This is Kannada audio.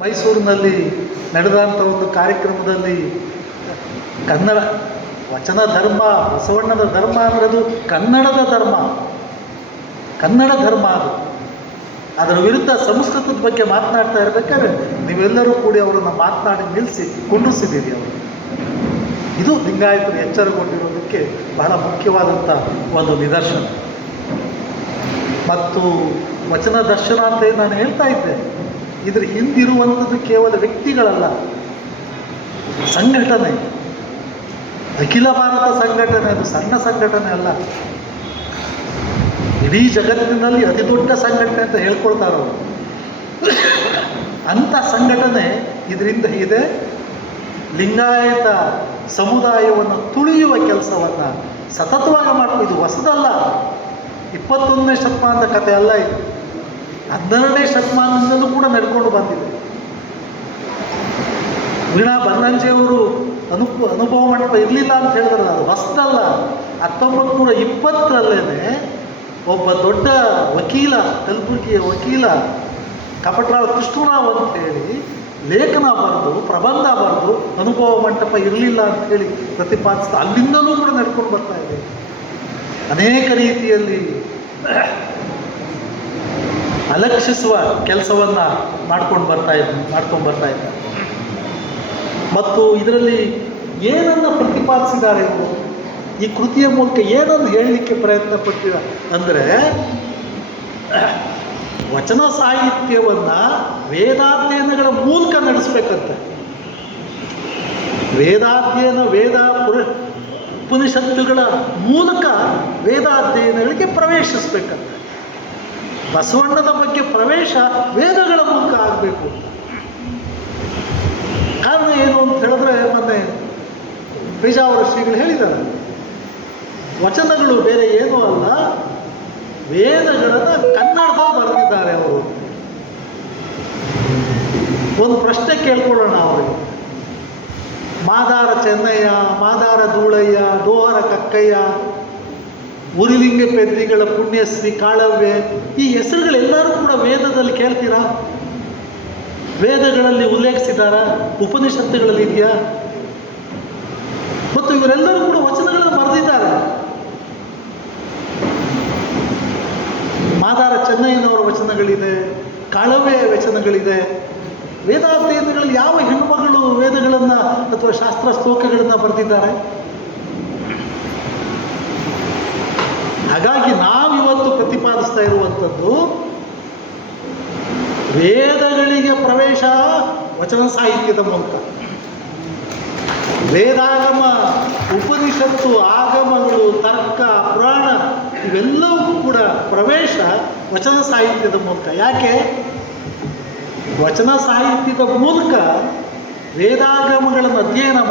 ಮೈಸೂರಿನಲ್ಲಿ ನಡೆದಂಥ ಒಂದು ಕಾರ್ಯಕ್ರಮದಲ್ಲಿ ಕನ್ನಡ ವಚನ ಧರ್ಮ ಬಸವಣ್ಣದ ಧರ್ಮ ಅಂದರೆ ಅದು ಕನ್ನಡದ ಧರ್ಮ. ಕನ್ನಡ ಧರ್ಮ ಅದು. ಅದರ ವಿರುದ್ಧ ಸಂಸ್ಕೃತದ ಬಗ್ಗೆ ಮಾತನಾಡ್ತಾ ಇರಬೇಕಾದ್ರೆ ನೀವೆಲ್ಲರೂ ಕೂಡಿ ಅವರನ್ನು ಮಾತನಾಡಿ ನಿಲ್ಲಿಸಿ, ಕುಂಡ್ರಿಸಿದ್ದೀರಿ ಅವರು. ಇದು ಲಿಂಗಾಯತರು ಎಚ್ಚರಗೊಂಡಿರೋದಕ್ಕೆ ಬಹಳ ಮುಖ್ಯವಾದಂಥ ಒಂದು ನಿದರ್ಶನ. ಮತ್ತು ವಚನ ದರ್ಶನ ಅಂತ ನಾನು ಹೇಳ್ತಾ ಇದ್ದೆ ಇದ್ರ ಹಿಂದಿರುವಂಥದ್ದು ಕೇವಲ ವ್ಯಕ್ತಿಗಳಲ್ಲ, ಸಂಘಟನೆ. ಅಖಿಲ ಭಾರತ ಸಂಘಟನೆ ಅದು ಸಣ್ಣ ಸಂಘಟನೆ ಅಲ್ಲ. ಇಡೀ ಜಗತ್ತಿನಲ್ಲಿ ಅತಿ ದೊಡ್ಡ ಸಂಘಟನೆ ಅಂತ ಹೇಳ್ಕೊಳ್ತಾರೆ ಅವರು. ಅಂಥ ಸಂಘಟನೆ ಇದರಿಂದ ಇದೆ. ಲಿಂಗಾಯತ ಸಮುದಾಯವನ್ನು ತುಳಿಯುವ ಕೆಲಸವನ್ನು ಸತತವಾಗಿ ಮಾಡ್ಕೊ ಇದು ಹೊಸದಲ್ಲ. ಇಪ್ಪತ್ತೊಂದನೇ ಶತಮಾನದ ಕಥೆ ಅಲ್ಲ ಇದು. ಹನ್ನೆರಡನೇ ಶತಮಾನದಿಂದಲೂ ಕೂಡ ನಡ್ಕೊಂಡು ಬಂದಿದೆ. ವೀಣಾ ಬನ್ನಂಜೆಯವರು ಅನು ಅನುಭವ ಮಂಟಪ ಇರಲಿಲ್ಲ ಅಂತ ಹೇಳಿದ್ರೆ ಅದು ಹೊಸದಲ್ಲ. ಹತ್ತೊಂಬತ್ತು ನೂರ ಇಪ್ಪತ್ತರಲ್ಲೇ ಒಬ್ಬ ದೊಡ್ಡ ವಕೀಲ, ಕಲಬುರಗಿಯ ವಕೀಲ, ಕಪಟರಾವ್ ಕೃಷ್ಣರಾವ್ ಅಂತ ಹೇಳಿ ಲೇಖನ ಬರೆದು, ಪ್ರಬಂಧ ಬರೆದು ಅನುಭವ ಮಂಟಪ ಇರಲಿಲ್ಲ ಅಂತ ಹೇಳಿ ಪ್ರತಿಪಾದಿಸ್ತಾ ಅಲ್ಲಿಂದಲೂ ಕೂಡ ನಡ್ಕೊಂಡು ಬರ್ತಾ ಇದೆ. ಅನೇಕ ರೀತಿಯಲ್ಲಿ ಅಲಕ್ಷಿಸುವ ಕೆಲಸವನ್ನು ಮಾಡ್ಕೊಂಡು ಬರ್ತಾ ಇದ್ದ ಮಾಡ್ಕೊಂಡು ಬರ್ತಾ ಇದ್ದ. ಮತ್ತು ಇದರಲ್ಲಿ ಏನನ್ನು ಪ್ರತಿಪಾದಿಸಿದ್ದಾರೆ ಇವರು? ಈ ಕೃತಿಯ ಮೂಲಕ ಏನನ್ನು ಹೇಳಲಿಕ್ಕೆ ಪ್ರಯತ್ನ ಪಟ್ಟಿದ ಅಂದರೆ, ವಚನ ಸಾಹಿತ್ಯವನ್ನು ವೇದಾಧ್ಯಯನಗಳ ಮೂಲಕ ನಡೆಸಬೇಕಂತೆ. ವೇದಾಧ್ಯಯನ, ವೇದ ಪುರ, ಉಪನಿಷತ್ತುಗಳ ಮೂಲಕ ವೇದಾಧ್ಯಯನಗಳಿಗೆ ಪ್ರವೇಶಿಸ್ಬೇಕಂತೆ. ಬಸವಣ್ಣನ ಬಗ್ಗೆ ಪ್ರವೇಶ ವೇದಗಳ ಮೂಲಕ ಆಗಬೇಕು. ಕಾರಣ ಏನು ಅಂತ ಹೇಳಿದ್ರೆ ಮೊನ್ನೆ ಪೇಜಾವರ ಶ್ರೀಗಳು ಹೇಳಿದ್ದಾರೆ. ವಚನಗಳು ಬೇರೆ ಏನೂ ಅಲ್ಲ. ವೇದಗಳನ್ನು ಕನ್ನಡದಲ್ಲಿ ಬರೆದಿದ್ದಾರೆ ಅವರು. ಒಂದು ಪ್ರಶ್ನೆ ಕೇಳ್ಕೊಳ್ಳೋಣ ಅವರಿಗೆ. ಮಾದಾರ ಚೆನ್ನಯ್ಯ, ಮಾದಾರ ಧೂಳಯ್ಯ, ಡೋಹರ ಕಕ್ಕಯ್ಯ ಉರಿಲಿಂಗ ಪೆದ್ದಿಗಳ ಪುಣ್ಯಶ್ರೀ ಕಾಳವ್ಯ ಈ ಹೆಸರುಗಳೆಲ್ಲರೂ ಕೂಡ ವೇದದಲ್ಲಿ ಕೇಳ್ತೀರಾ? ವೇದಗಳಲ್ಲಿ ಉಲ್ಲೇಖಿಸಿದಾರ, ಉಪನಿಷತ್ತುಗಳಲ್ಲಿ ಇದೆಯಾ? ಮತ್ತು ಇವರೆಲ್ಲರೂ ಕೂಡ ವಚನಗಳನ್ನು ಬರೆದಿದ್ದಾರೆ. ಮಾದಾರ ಚೆನ್ನಯ್ಯನವರ ವಚನಗಳಿದೆ ಕಾಳವೆಯ ವಚನಗಳಿದೆ. ವೇದಾಧ್ಯಯನಗಳಲ್ಲಿ ಯಾವ ಹೆಣ್ಮಗಳು ವೇದಗಳನ್ನು ಅಥವಾ ಶಾಸ್ತ್ರ ಶ್ಲೋಕಗಳನ್ನು ಬರೆದಿದ್ದಾರೆ? ಹಾಗಾಗಿ ನಾವಿವತ್ತು ಪ್ರತಿಪಾದಿಸ್ತಾ ಇರುವಂಥದ್ದು, ವೇದಗಳಿಗೆ ಪ್ರವೇಶ ವಚನ ಸಾಹಿತ್ಯದ ಮೂಲಕ. ವೇದಾಗಮ, ಉಪನಿಷತ್ತು, ಆಗಮಗಳು, ತರ್ಕ, ಪುರಾಣ, ಇವೆಲ್ಲವೂ ಕೂಡ ಪ್ರವೇಶ ವಚನ ಸಾಹಿತ್ಯದ ಮೂಲಕ. ಯಾಕೆ? ವಚನ ಸಾಹಿತ್ಯದ ಮೂಲಕ ವೇದಾಗಮಗಳನ್ನು ಅಧ್ಯಯನ ಮಾಡಿ